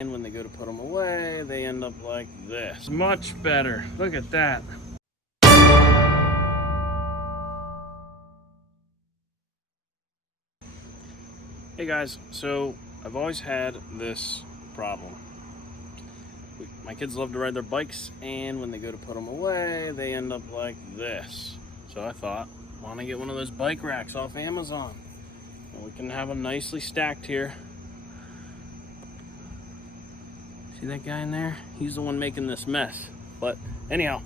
And when they go to put them away, they end up like this. Much better. Look at that. Hey guys, so I've always had this problem. My kids love to ride their bikes, and when they go to put them away, they end up like this. So I thought, why don't I get one of those bike racks off Amazon? And we can have them nicely stacked here. See that guy in there? He's the one making this mess. But anyhow,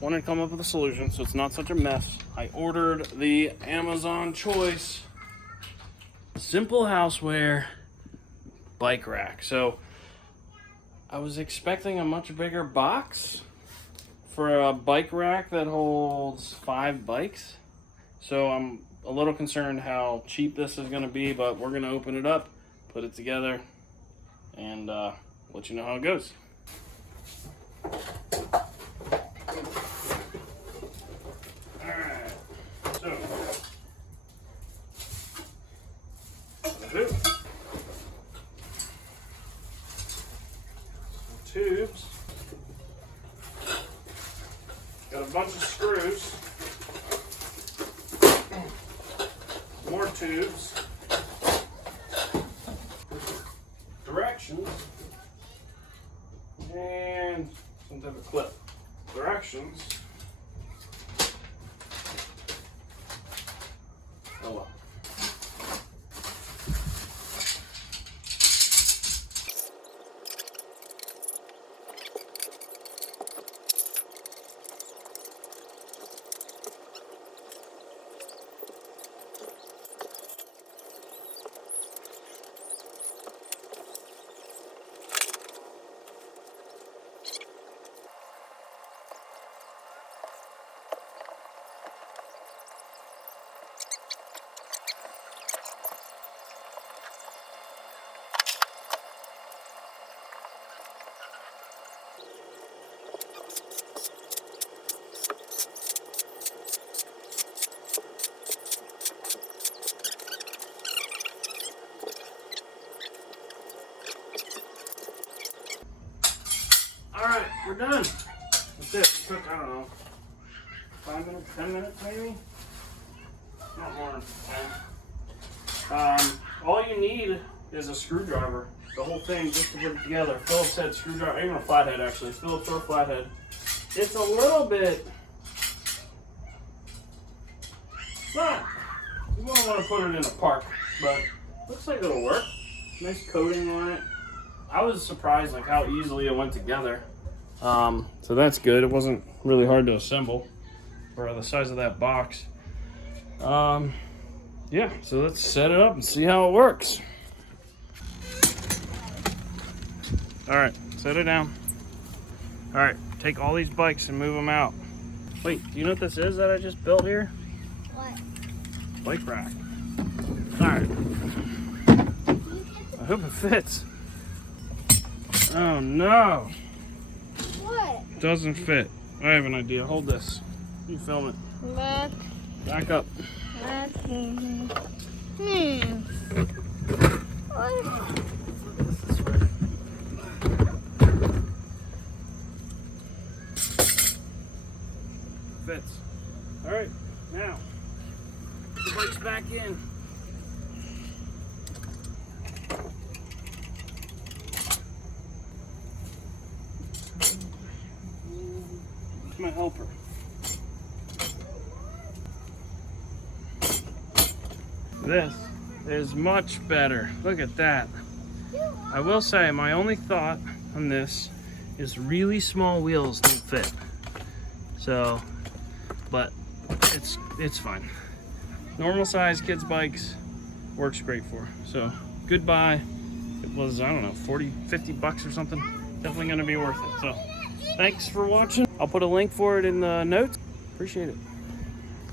wanted to come up with a solution so it's not such a mess. I ordered the Amazon choice SimpleHouseware BikeRack. So I was expecting a much bigger box for a bike rack that holds 5 bikes. So I'm a little concerned how cheap this is going to be, but we're going to open it up, put it together, and let you know how it goes. Alright, so the hoop, some tubes, got a bunch of screws, more tubes, directions, and some type of clip. Directions. Oh well. Alright, we're done. That's it. It took, I don't know, 5 minutes, 10 minutes maybe? Not more than 10. All you need is a screwdriver. The whole thing just to put it together. Phillips head screwdriver, even a flathead actually. Phillips or flathead. It's a little bit, not, you wouldn't want to put it in a park, but looks like it'll work. Nice coating on it. I was surprised like how easily it went together. So that's good. It wasn't really hard to assemble for the size of that box. Yeah, so let's set it up and see how it works. All right, set it down. All right, take all these bikes and move them out. Wait, do you know what this is that I just built here? What? Bike rack. All right. I hope it fits. Oh no. What? Doesn't fit. I have an idea. Hold this. You film it. Look. Back up. What? Fits. All right. Now, put the brakes back in. Where's my helper? This is much better. Look at that. I will say my only thought on this is really small wheels don't fit. So, but it's fine. Normal size kids bikes works great for. So goodbye. It was, I don't know, 40, 50 bucks or something. Definitely gonna be worth it. So thanks for watching. I'll put a link for it in the notes. Appreciate it.